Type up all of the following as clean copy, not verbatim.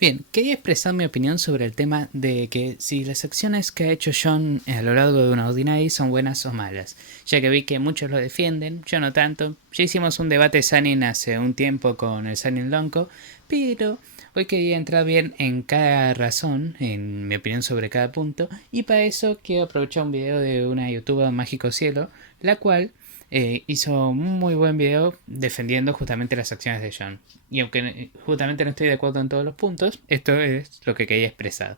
Bien, quería expresar mi opinión sobre el tema de que si las acciones que ha hecho John a lo largo de una Ordinary son buenas o malas, ya que vi que muchos lo defienden, yo no tanto. Ya hicimos un debate Sanin hace un tiempo con el Sanin Lonco, pero hoy quería entrar bien en cada razón, en mi opinión sobre cada punto, y para eso quiero aprovechar un video de una youtuber Mágico Cielo, la cual hizo un muy buen video defendiendo justamente las acciones de John. Y aunque justamente no estoy de acuerdo en todos los puntos, esto es lo que quería expresar.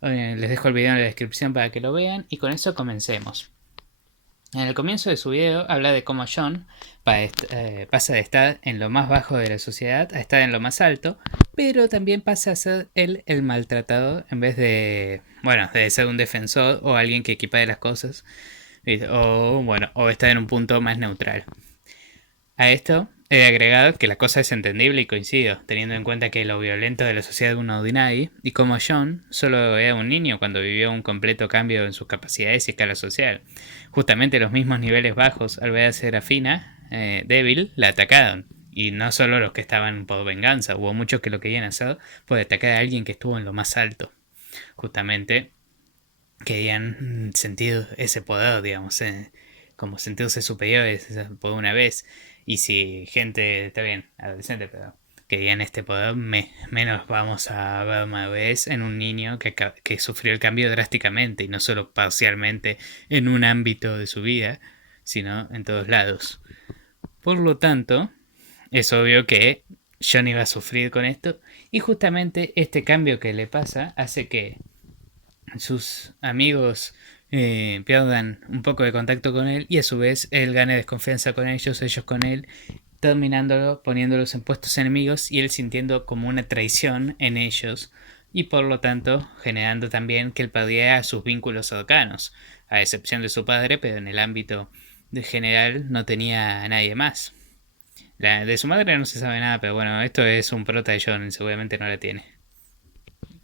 Les dejo el video en la descripción para que lo vean y con eso comencemos. En el comienzo de su video habla de cómo John pasa de estar en lo más bajo de la sociedad a estar en lo más alto, pero también pasa a ser él el maltratador en vez de, bueno, de ser un defensor o alguien que equipare las cosas, o bueno, o estar en un punto más neutral. A esto he de agregar que la cosa es entendible y coincido, teniendo en cuenta que lo violento de la sociedad de un ordinario y como John solo era un niño cuando vivió un completo cambio en sus capacidades y escala social. Justamente los mismos niveles bajos, al ver a Serafina débil, la atacaron. Y no solo los que estaban por venganza, hubo muchos que lo querían hacer por atacar a alguien que estuvo en lo más alto. Justamente querían sentir ese poder, digamos, como sentirse superiores por una vez. Y si gente, está bien, adolescente, pero querían este poder, menos vamos a ver una vez en un niño que sufrió el cambio drásticamente y no solo parcialmente en un ámbito de su vida, sino en todos lados. Por lo tanto, es obvio que John iba a sufrir con esto y justamente este cambio que le pasa hace que sus amigos pierdan un poco de contacto con él y a su vez él gane desconfianza con ellos con él, terminándolo poniéndolos en puestos enemigos y él sintiendo como una traición en ellos y por lo tanto generando también que él perdiera sus vínculos cercanos, a excepción de su padre, pero en el ámbito de general no tenía a nadie más. De su madre no se sabe nada, pero bueno, esto es un prota de John, seguramente no la tiene.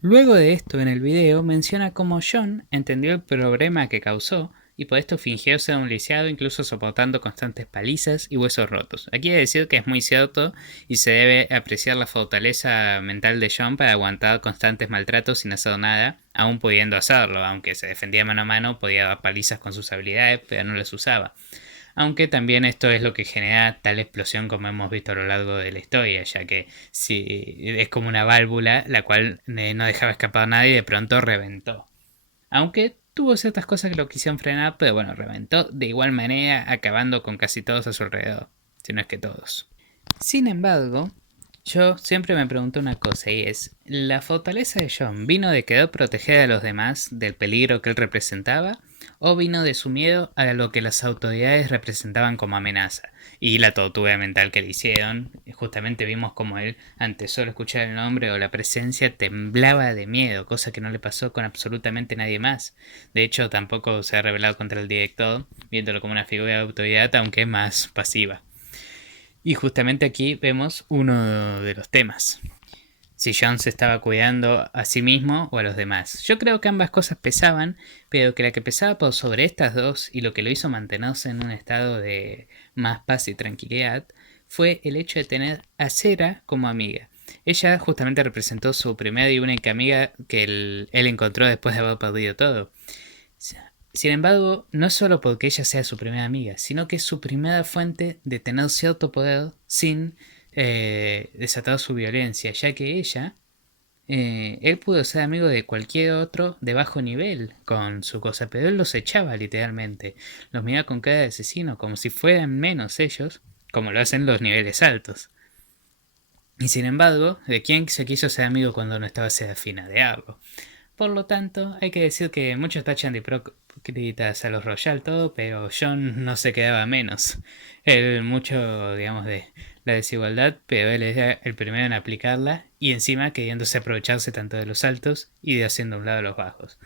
Luego de esto, en el video menciona cómo John entendió el problema que causó y por esto fingió ser un lisiado, incluso soportando constantes palizas y huesos rotos. Aquí hay que decir que es muy cierto y se debe apreciar la fortaleza mental de John para aguantar constantes maltratos sin hacer nada, aún pudiendo hacerlo, aunque se defendía mano a mano, podía dar palizas con sus habilidades, pero no las usaba. Aunque también esto es lo que genera tal explosión como hemos visto a lo largo de la historia, ya que si es como una válvula la cual no dejaba escapar a nadie y de pronto reventó. Aunque tuvo ciertas cosas que lo quisieron frenar, pero bueno, reventó de igual manera acabando con casi todos a su alrededor, si no es que todos. Sin embargo, yo siempre me pregunto una cosa y es, ¿la fortaleza de John vino de querer proteger a los demás del peligro que él representaba? ¿O vino de su miedo a lo que las autoridades representaban como amenaza? Y la tortura mental que le hicieron, justamente vimos como él, ante solo escuchar el nombre o la presencia, temblaba de miedo, cosa que no le pasó con absolutamente nadie más. De hecho, tampoco se ha rebelado contra el director, viéndolo como una figura de autoridad, aunque más pasiva. Y justamente aquí vemos uno de los temas. Si John se estaba cuidando a sí mismo o a los demás. Yo creo que ambas cosas pesaban, pero que la que pesaba por sobre estas dos y lo que lo hizo mantenerse en un estado de más paz y tranquilidad fue el hecho de tener a Cera como amiga. Ella justamente representó su primera y única amiga que él encontró después de haber perdido todo. Sin embargo, no es solo porque ella sea su primera amiga, sino que es su primera fuente de tener cierto poder sin desatar su violencia, ya que él pudo ser amigo de cualquier otro de bajo nivel con su cosa, pero él los echaba literalmente, los miraba con cara de asesino, como si fueran menos ellos, como lo hacen los niveles altos. Y sin embargo, ¿de quién se quiso ser amigo cuando no estaba Serafina? De Arlo. Por lo tanto, hay que decir que muchos tachan de hipócritas a los Royal todo, pero John no se quedaba menos. Él mucho, digamos, de la desigualdad, pero él era el primero en aplicarla y encima queriéndose aprovecharse tanto de los altos y de haciendo a un lado los bajos.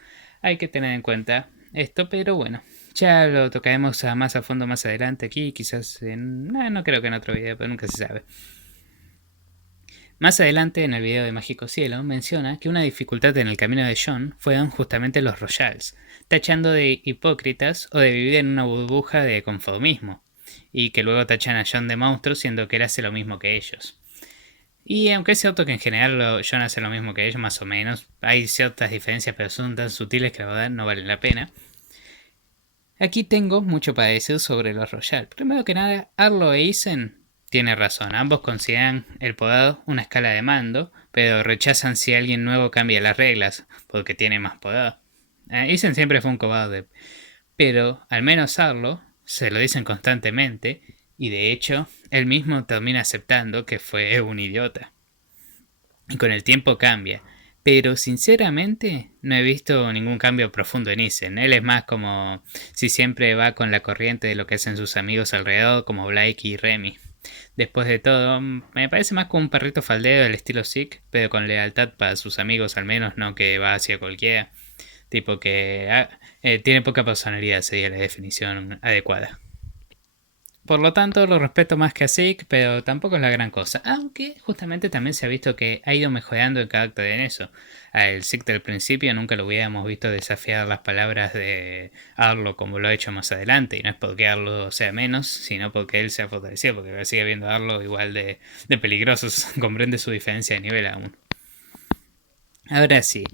Hay que tener en cuenta esto, pero bueno, ya lo tocaremos más a fondo más adelante aquí, quizás en... no creo que en otro video, pero nunca se sabe. Más adelante en el video de Mágico Cielo menciona que una dificultad en el camino de John fueron justamente los Royals, tachando de hipócritas o de vivir en una burbuja de conformismo, y que luego tachan a John de monstruo siendo que él hace lo mismo que ellos. Y aunque es cierto que en general John hace lo mismo que ellos, más o menos, hay ciertas diferencias, pero son tan sutiles que la verdad no valen la pena. Aquí tengo mucho para decir sobre los Royal. Primero que nada, Arlo e Isen tiene razón. Ambos consideran el poder una escala de mando, pero rechazan si alguien nuevo cambia las reglas, porque tiene más poder. Isen siempre fue un cobarde, pero al menos Arlo se lo dicen constantemente, y de hecho, él mismo termina aceptando que fue un idiota. Y con el tiempo cambia. Pero sinceramente no he visto ningún cambio profundo en Isen. Él es más como si siempre va con la corriente de lo que hacen sus amigos alrededor, como Blake y Remy. Después de todo, me parece más como un perrito faldero del estilo Zeke, pero con lealtad para sus amigos al menos, no que va hacia cualquiera. Tipo que tiene poca personalidad, sería la definición adecuada. Por lo tanto, lo respeto más que a Zeke, pero tampoco es la gran cosa. Aunque justamente también se ha visto que ha ido mejorando el carácter en eso. Al Zeke del principio nunca lo hubiéramos visto desafiar las palabras de Arlo como lo ha hecho más adelante. Y no es porque Arlo sea menos, sino porque él se ha fortalecido, porque sigue viendo a Arlo igual de peligrosos. Comprende su diferencia de nivel aún. Ahora sí,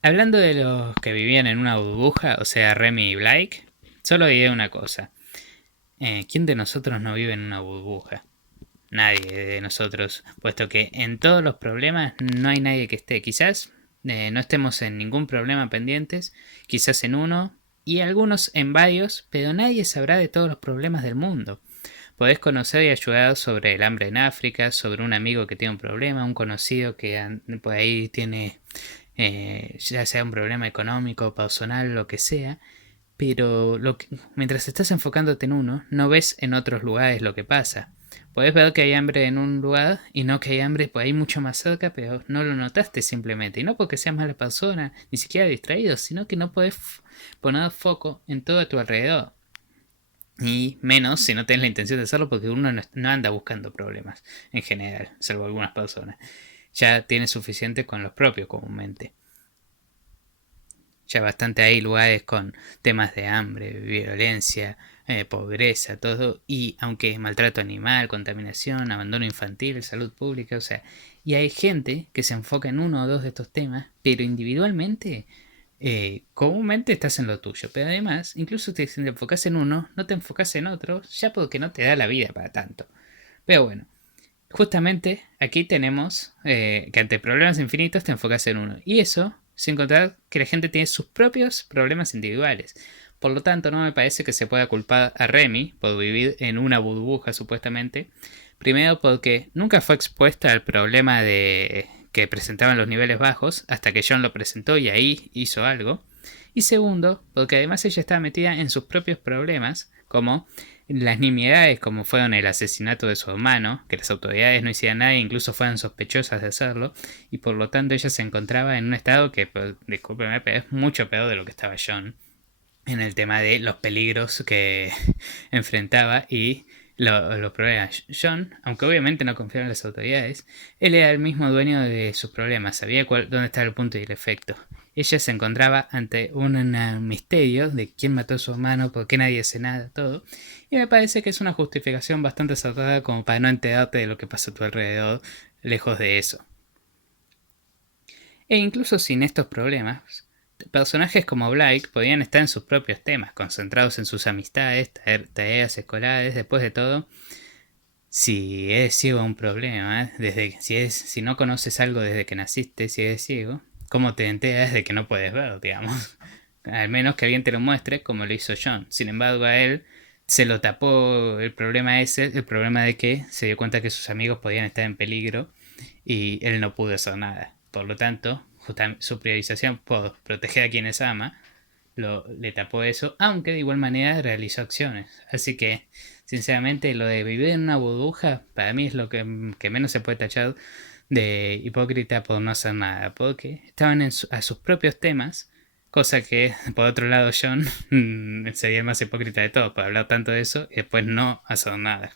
hablando de los que vivían en una burbuja, o sea, Remy y Blake, solo diré una cosa. ¿Quién de nosotros no vive en una burbuja? Nadie de nosotros, puesto que en todos los problemas no hay nadie que esté. Quizás no estemos en ningún problema pendientes, quizás en uno y algunos en varios, pero nadie sabrá de todos los problemas del mundo. Podés conocer y ayudar sobre el hambre en África, sobre un amigo que tiene un problema, un conocido que por ahí tiene ya sea un problema económico, personal, lo que sea, pero mientras estás enfocándote en uno, no ves en otros lugares lo que pasa. Podés ver que hay hambre en un lugar y no que hay hambre por ahí mucho más cerca, pero no lo notaste simplemente. Y no porque seas mala persona, ni siquiera distraído, sino que no podés poner foco en todo a tu alrededor. Y menos si no tienes la intención de hacerlo, porque uno no anda buscando problemas en general, salvo algunas personas. Ya tiene suficiente con los propios comúnmente. Ya bastante hay lugares con temas de hambre, violencia, pobreza, todo, y aunque maltrato animal, contaminación, abandono infantil, salud pública, o sea, y hay gente que se enfoca en uno o dos de estos temas, pero individualmente, comúnmente estás en lo tuyo, pero además, incluso si te enfocas en uno, no te enfocas en otro, ya porque no te da la vida para tanto. Pero bueno, justamente aquí tenemos que ante problemas infinitos te enfocas en uno. Y eso sin contar que la gente tiene sus propios problemas individuales. Por lo tanto, no me parece que se pueda culpar a Remy por vivir en una burbuja supuestamente. Primero porque nunca fue expuesta al problema de que presentaban los niveles bajos hasta que John lo presentó y ahí hizo algo. Y segundo, porque además ella estaba metida en sus propios problemas, como las nimiedades como fueron el asesinato de su hermano, que las autoridades no hicieran nada e incluso fueran sospechosas de hacerlo, y por lo tanto ella se encontraba en un estado que, discúlpeme, pero es mucho peor de lo que estaba John, en el tema de los peligros que enfrentaba y los problemas. John, aunque obviamente no confiaba en las autoridades, él era el mismo dueño de sus problemas, sabía dónde estaba el punto y el efecto. Ella se encontraba ante un misterio de quién mató a su hermano, por qué nadie hace nada, todo. Y me parece que es una justificación bastante acertada como para no enterarte de lo que pasa a tu alrededor, lejos de eso. E incluso sin estos problemas, personajes como Blake podían estar en sus propios temas, concentrados en sus amistades, tareas escolares, después de todo. Si eres ciego a un problema, si no conoces algo desde que naciste, si eres ciego, ¿cómo te enteras de que no puedes ver, digamos? Al menos que alguien te lo muestre como lo hizo John. Sin embargo, a él se lo tapó el problema ese, el problema de que se dio cuenta que sus amigos podían estar en peligro y él no pudo hacer nada. Por lo tanto, su priorización por proteger a quienes ama le tapó eso, aunque de igual manera realizó acciones. Así que, sinceramente, lo de vivir en una burbuja, para mí es lo que menos se puede tachar de hipócrita por no hacer nada, porque estaban a sus propios temas, cosa que, por otro lado, John sería el más hipócrita de todos por hablar tanto de eso y después no hacer nada.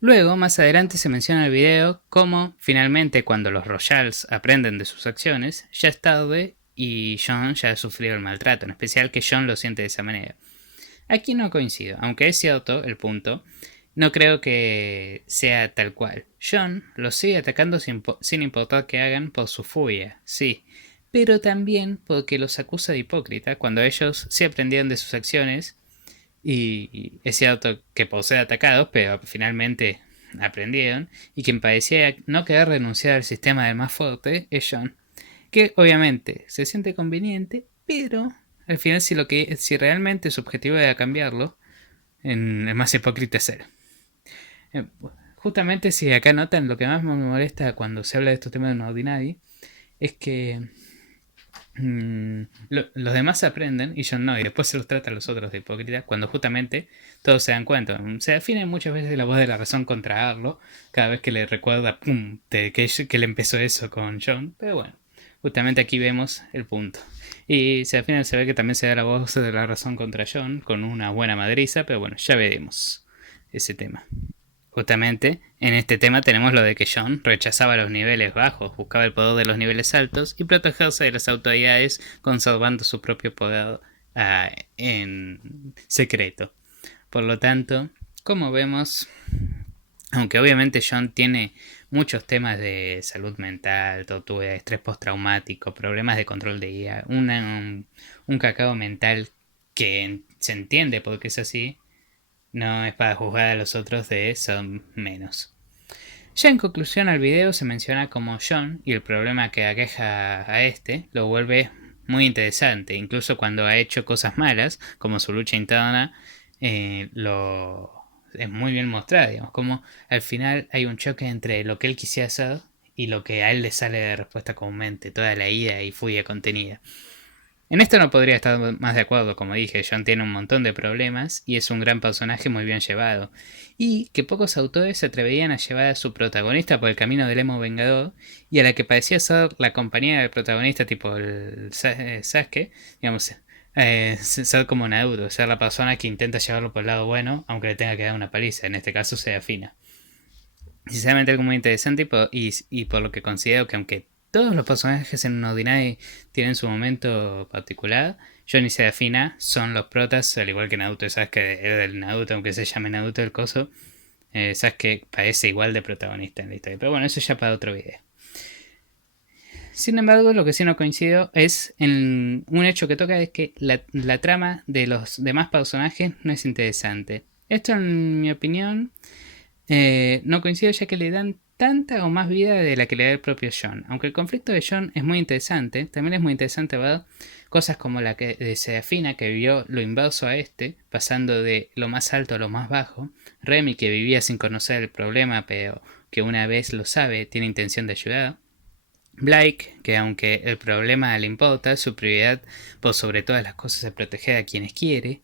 Luego, más adelante se menciona en el video cómo finalmente cuando los Royals aprenden de sus acciones, ya es tarde y John ya ha sufrido el maltrato, en especial que John lo siente de esa manera. Aquí no coincido, aunque es cierto el punto no creo que sea tal cual. John los sigue atacando sin importar qué hagan por su furia, sí, pero también porque los acusa de hipócrita cuando ellos sí aprendieron de sus acciones y es cierto que por ser atacados, pero finalmente aprendieron y quien parecía no querer renunciar al sistema del más fuerte es John, que obviamente se siente conveniente, pero al final si realmente su objetivo era cambiarlo, el más hipócrita es él. Justamente si acá notan, lo que más me molesta cuando se habla de estos temas de un ordinary es que los demás aprenden y John no, y después se los trata a los otros de hipócritas cuando justamente todos se dan cuenta. Se define muchas veces la voz de la razón contra Arlo, cada vez que le recuerda que le empezó eso con John, pero bueno, justamente aquí vemos el punto. Y al final se ve que también se da la voz de la razón contra John con una buena madriza, pero bueno, ya veremos ese tema. Justamente, en este tema tenemos lo de que John rechazaba los niveles bajos, buscaba el poder de los niveles altos y protegerse de las autoridades conservando su propio poder en secreto. Por lo tanto, como vemos, aunque obviamente John tiene muchos temas de salud mental, tortura, estrés postraumático, problemas de control de IA, un cacao mental que se entiende porque es así, no es para juzgar a los otros de eso menos. Ya en conclusión al video se menciona como John y el problema que aqueja a este lo vuelve muy interesante, incluso cuando ha hecho cosas malas, como su lucha interna, lo es muy bien mostrada, digamos, como al final hay un choque entre lo que él quisiera hacer y lo que a él le sale de respuesta comúnmente, toda la ira y furia contenida. En esto no podría estar más de acuerdo, como dije, John tiene un montón de problemas y es un gran personaje muy bien llevado, y que pocos autores se atreverían a llevar a su protagonista por el camino del emo vengador y a la que parecía ser la compañía del protagonista tipo el Sasuke, digamos, ser como Naruto, ser la persona que intenta llevarlo por el lado bueno, aunque le tenga que dar una paliza, en este caso se afina. Sinceramente algo muy interesante y por lo que considero que aunque todos los personajes en Ordinary tienen su momento particular, John y Serafina son los protas, al igual que Naruto. Sabes que es del Naruto, aunque se llame Naruto el coso, sabes que parece igual de protagonista en la historia. Pero bueno, eso ya para otro video. Sin embargo, lo que sí no coincido es en un hecho que toca, es que la trama de los demás personajes no es interesante. Esto, en mi opinión, no coincido, ya que le dan tanta o más vida de la que le da el propio John. Aunque el conflicto de John es muy interesante, también es muy interesante ver cosas como la que de Serafina, que vivió lo inverso a este, pasando de lo más alto a lo más bajo. Remy, que vivía sin conocer el problema, pero que una vez lo sabe, tiene intención de ayudar. Blake, que aunque el problema le importa, su prioridad por sobre todas las cosas es proteger a quienes quiere.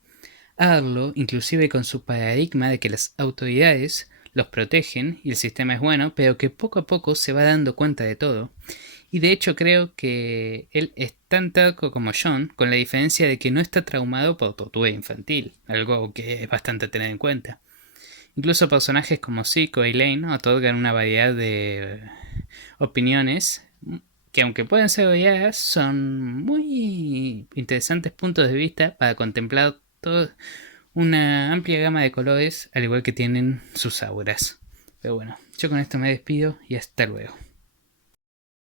Arlo, inclusive con su paradigma de que las autoridades los protegen y el sistema es bueno, pero que poco a poco se va dando cuenta de todo. Y de hecho creo que él es tan terco como John, con la diferencia de que no está traumado por tortura infantil, algo que es bastante a tener en cuenta. Incluso personajes como Zico y Lane otorgan una variedad de opiniones que, aunque pueden ser odiadas, son muy interesantes puntos de vista para contemplar una amplia gama de colores, al igual que tienen sus auras. Pero bueno, yo con esto me despido y hasta luego.